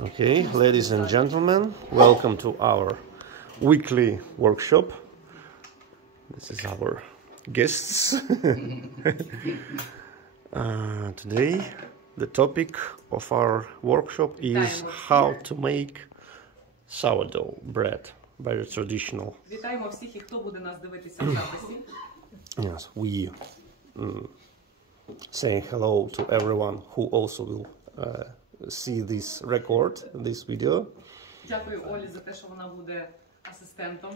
Okay, ladies and gentlemen, welcome to our weekly workshop. This is our guests. Today, the topic of our workshop is how to make sourdough bread, very traditional. Вітаємо всіх, і хто буде нас дивитися в записі. Yes, we saying hello to everyone who also will see this record, this video. Дякую Олі за те, що вона буде асистентом.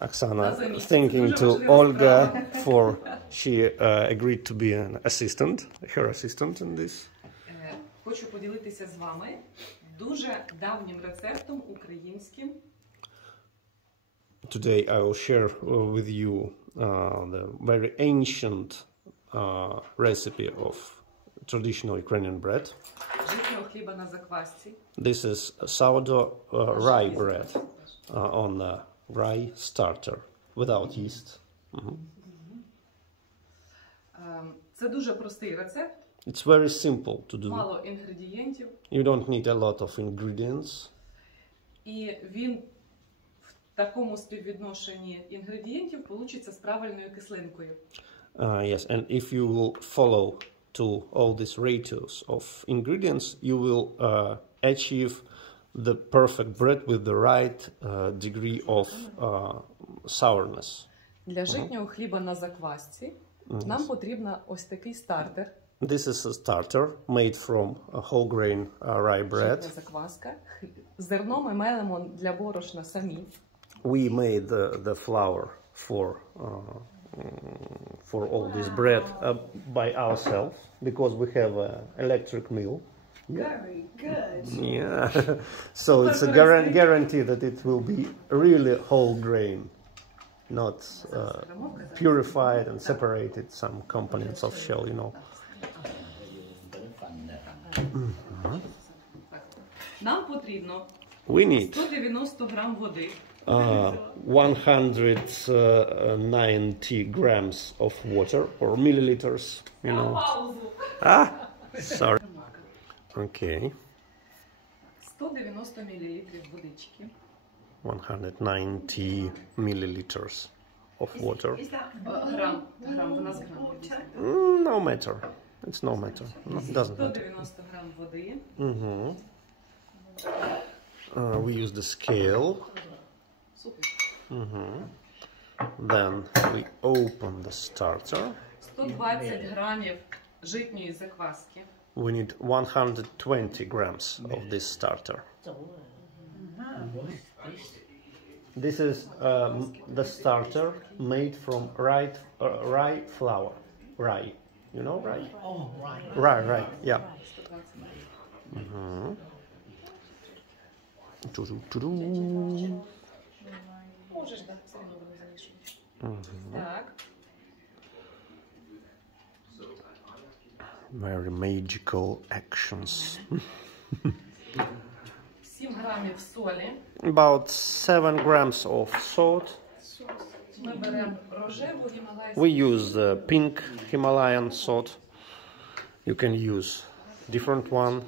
Oksana thanking to Olga for she agreed to be an assistant, her assistant in this. Хочу поділитися з вами дуже давнім рецептом українським. Today I will share with you the very ancient recipe of traditional Ukrainian bread. Житнього хліба на заквасці. This is sourdough rye bread on the rye starter without yeast. Це дуже простий рецепт. It's very simple to do. Мало інгредієнтів. You don't need a lot of ingredients. І він в такому співвідношенні інгредієнтів получиться з правильною кислинкою. Yes, and if you will follow to all these ratios of ingredients, you will achieve the perfect bread with the right degree of sourness. Для житнього хліба на заквасці нам потрібен ось такий стартер. This is a starter made from whole grain rye bread. Житня закваска. Зерно ми мелимо для борошна самі. We made the flour for all this bread by ourselves because we have an electric mill. Very good. Yeah, so it's a guarantee that it will be really whole grain, not purified and separated some components of shell, you know. Нам потрібно We need 190 грам води. 190 grams of water or milliliters, you know. Sorry. Okay. 190 мл водички. 190 milliliters of water. Грам, у нас грам. No matter. It's no matter. No, it doesn't matter. 190 грам води. We use the scale. Then we open the starter. 120 грамів житньої закваски. We need 120 grams of this starter. This is the starter made from rye flour. Rye, you know rye? Oh, right. Rye, yeah. Можеш, так, все одно буде замішувати. Так. Very magical actions. 7 грамів солі. About 7 grams of salt. Ми беремо рожеву гімалайську. We use the pink Himalayan salt. You can use different one.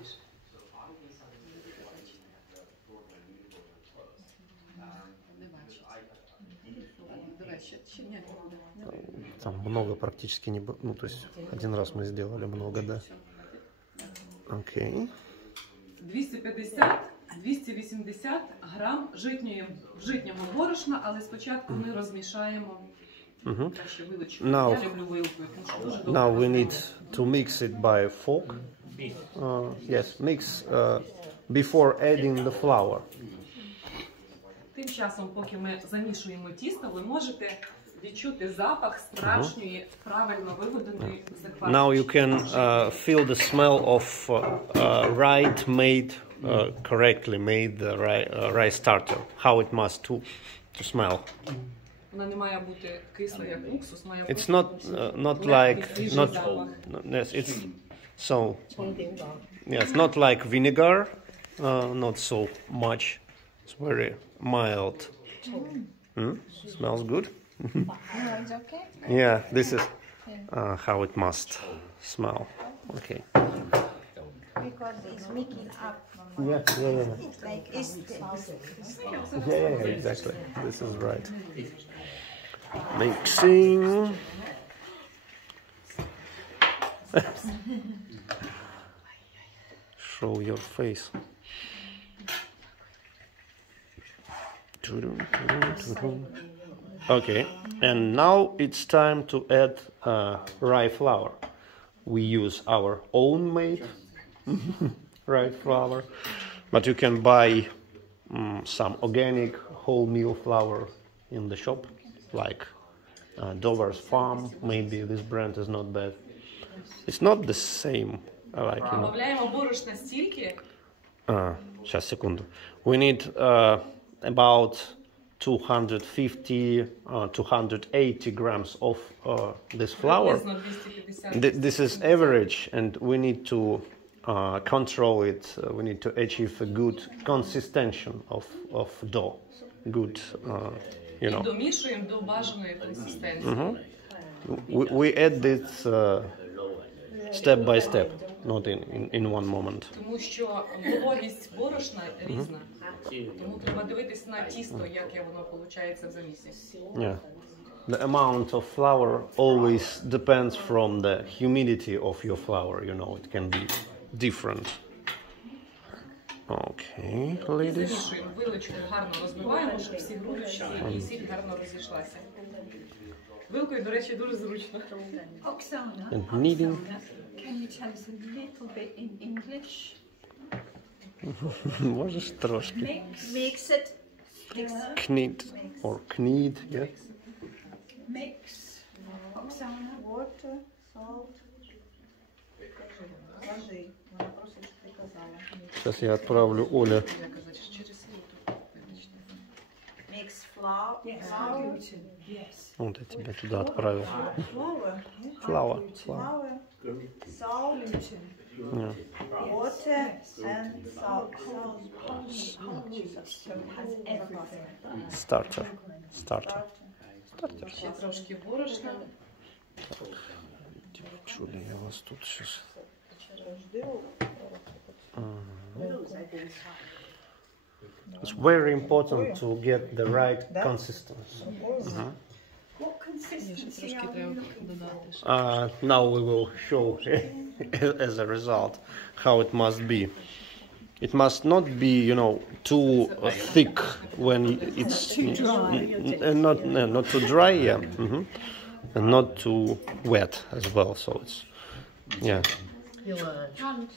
Там много практически не было. Ну, то есть один раз мы сделали много, да. Окей. 250-280 грам житнього борошна, але спочатку ми розмішаємо. Краще вилочкою. Я люблю вилкою, тому що дуже добре. Now we need to mix it by fork. Yes, mix before adding the flour. Тим часом, поки ми замішуємо тісто, ви можете відчути запах справжньої, правильно виведеної закваски. Now you can feel the smell of made, correctly made the rye starter. How it must to smell. Вона не має бути кисла, як уксус, має бути It's not like yes, it's so yes, not like vinegar, not so much. It's very mild. Smells good. Okay. Yeah, this is how it must smell. Okay. Because what is making up. Yeah. Like is this? Yeah, exactly. This is right. Mixing. Show your face. Okay, and now it's time to add rye flour. We use our own made rye flour, but you can buy some organic wholemeal flour in the shop, like Dover's Farm. Maybe this brand is not bad. It's not the same. Like, you know. Добавляємо борошна стільки. Сейчас, секунду. We need about 250, 280 grams of this flour. This is average, and we need to control it. We need to achieve a good consistency of dough. Good, you know. Домішуємо до бажаної консистенції. We add this step by step, not in one moment. Тому що вологість борошна різна. Тому треба дивитись на тісто, яке воно виходить в замісі. Yeah. The amount of flour always depends from the humidity of your flour, you know, it can be different. Okay, ladies. Замішуємо, вилочкою гарно розбиваємо, щоб всі грудочки і сіль гарно розійшлася. Вилкою, до речі, дуже зручно. Oksana, And kneading. can you tell us a little bit in English? Можеш трошки. Mix it. Knead or knead, yeah. Mix. Oksana, water, salt. Сейчас я отправлю Оле. Mix flour. Yes. Вот я тебя туда отправил. Flour. Flour. Salt. Yeah. Water and salt. So it has everything. Starter. Ще трошки борошна. Чули, я вас тут сейчас. It's very important to get the right consistency. What consistency are we looking Now we will show as a result how it must be. It must not be, you know, too thick when it's not too dry, yeah, and not too wet as well. So it's, yeah.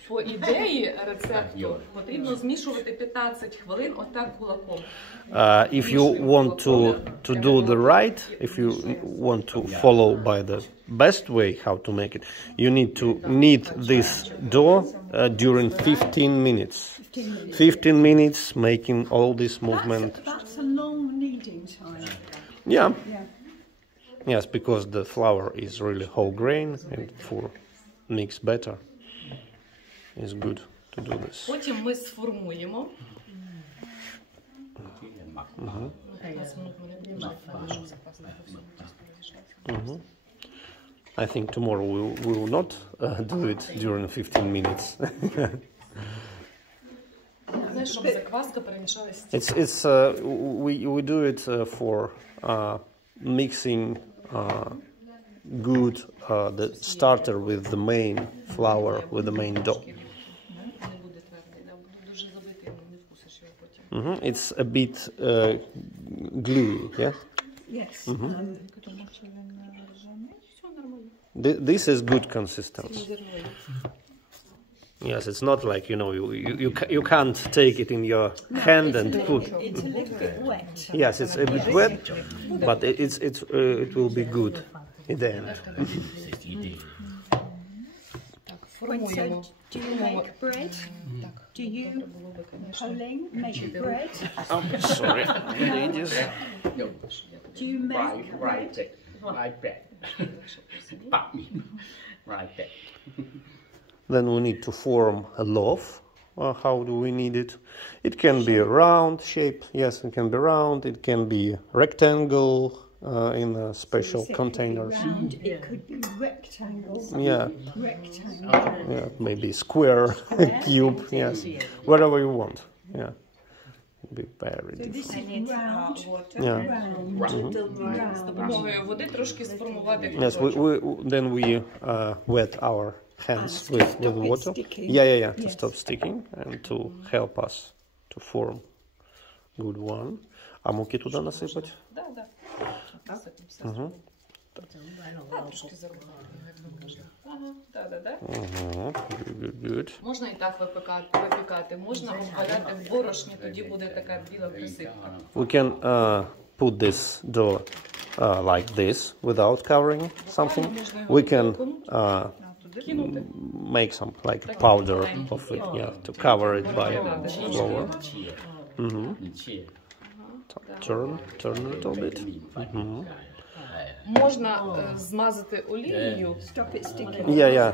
По ідеї рецепту потрібно змішувати 15 хвилин отак кулаком. If you want to do the right, if you want to follow by the best way how to make it, you need to knead this dough during 15 minutes. 15 minutes making all this movement. That's a long kneading time. Yeah. Yes, because the flour is really whole grain and for mix better. It's good to do this. Потім ми сформуємо. I think tomorrow we will not do it during 15 minutes. Щоб закваска перемішалася. It's we do it for mixing good the starter with the main flour, with the main dough. It's a bit gluey, yeah? Yes. This is good consistency. Yes, it's not like, you know, you can't take it in your hand and put. It's a little bit wet. Yes, it's a bit wet, but it will be good in the end. Формуємо. Do you make bread? Do you, Pauline, make bread? Oh, sorry, ladies. Do you make bread? Then we need to form a loaf. How do we need it? It can be a round shape. Yes, it can be round. It can be rectangle. in special containers. Round, it could be rectangles. Yeah, Rectangle. yeah, maybe square, cube, yes, whatever you want. Yeah, be very So this different. is round. Yeah. Round. З допомогою води трошки сформувати Yes, then we wet our hands with stop it water. sticking. Yeah, to Yes. stop sticking and to help us to form good one. А муки туди насипати? Да, да. Трошки заробляємо, як вам можна. Ага, да. Good. Можна і так випікати, можна обваляти в борошні, тоді буде така біла присипка. We can put this dough like this without covering something. We can make some like powder of it, yeah, to cover it by flour. Turn a little bit. Можна змазати олією. Stop it sticking. Yeah.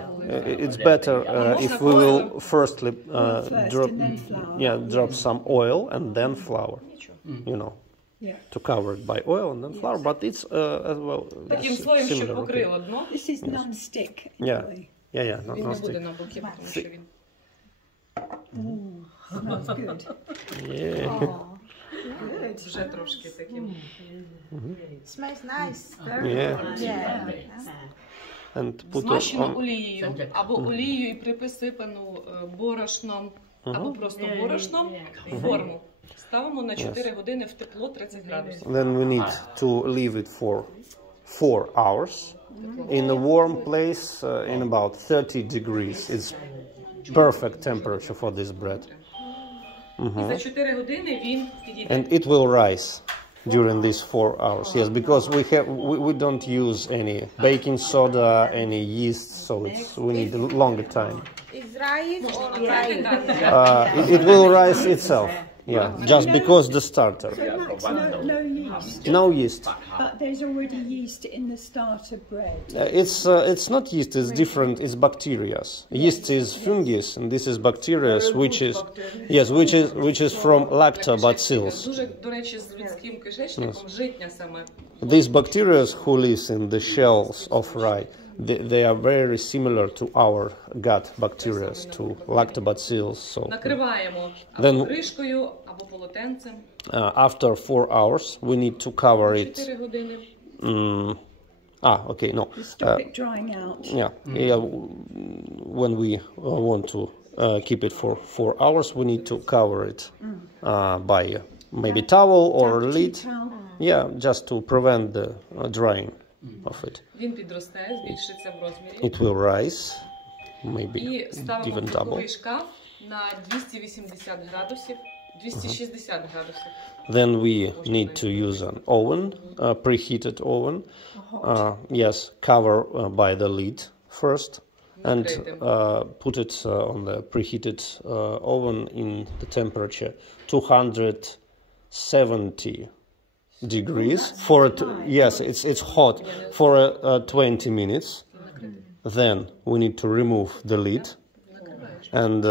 It's better if we will firstly drop some oil and then flour. You know, to cover it by oil and then flour. But it's as well Таким слоєм, що similar. покрило дно. This is non-stick. Yeah. Anyway. Yeah. Він Not не буде stick. на боки, тому що він... Smells good. Yeah. Good. Вже трошки таким. Smells nice. Very Yeah. nice. Yeah. And put it Змащену on. олією, або олією і приписипану борошном, або просто борошном в форму. Ставимо на 4 години в тепло 30 градусів. Then we need to leave it for 4 hours in a warm place in about 30 degrees. It's perfect temperature for this bread. І за 4 години він підійде. And it will rise during these 4 hours. Yes, because we don't use any baking soda, any yeast, so we need a longer time. Is rice or Набрати rice? далі. It will rise itself. Yeah, just because the starter. So Max, no yeast. No yeast. But there's already yeast in the starter bread. It's not yeast. It's different. It's bacteria. Yeast is fungus, and this is bacteria, which is from lactobacillus. Дуже, до речі, з людським кишечником житня саме. These bacteria who live in the shells of rye, they are very similar to our gut bacteria, to lactobacillus. So Накриваємо Then- або кришкою, або полотенцем. after 4 hours, we need to cover it. 4 години. Okay, no. Stop it drying out. Yeah. When we want to keep it for 4 hours, we need to cover it by maybe towel or lid. Towel. Yeah, just to prevent the drying of it. Він підросте, збільшиться в розмірі. It will rise, maybe І ставимо even в double. духовий шкаф на 280 градусів, 260 градусів. Then we need to use an oven, a preheated oven. Yes, cover by the lid first, and put it on the preheated oven in the temperature 270 degrees for it's hot for 20 minutes. Then we need to remove the lid and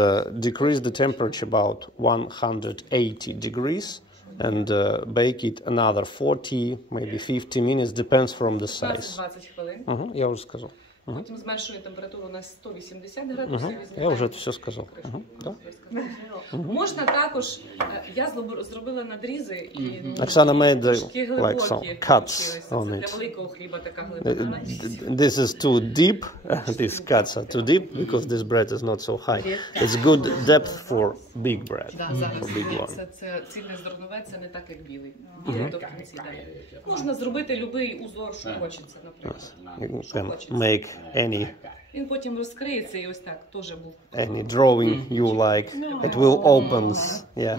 decrease the temperature about 180 degrees and bake it another 40, maybe 50 minutes, depends from the size. 20 хвилин. Я вже сказав. Потім зменшує температуру на 180 градусів. Я вже все сказав. Да? Можна також, я зробила надрізи і Оксана made трошки like глибокі some cuts получилися. on Це it. для великого хліба така глибина. This is too deep. These cuts are too deep because this bread is not so high. It's good depth for big bread, for big one. Це цільне зернове, це не так, як білий. Білий то в кінці дає. Можна зробити будь-який узор, що хочеться, наприклад. You can make any Він потім розкриється і ось так теж був. drawing you like. It will opens. Yeah.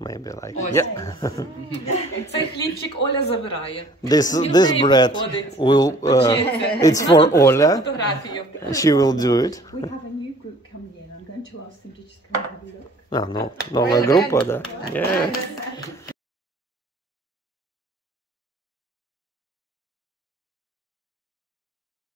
Maybe like. Ось. Yeah. Цей хлібчик Оля забирає. This Він в неї bread підходить. will. Вчиться. It's for Ola. Фотографію. She will do it. We have a new group coming in. I'm going to ask them to just come and have a look. Ну, новая группа, да? Yeah.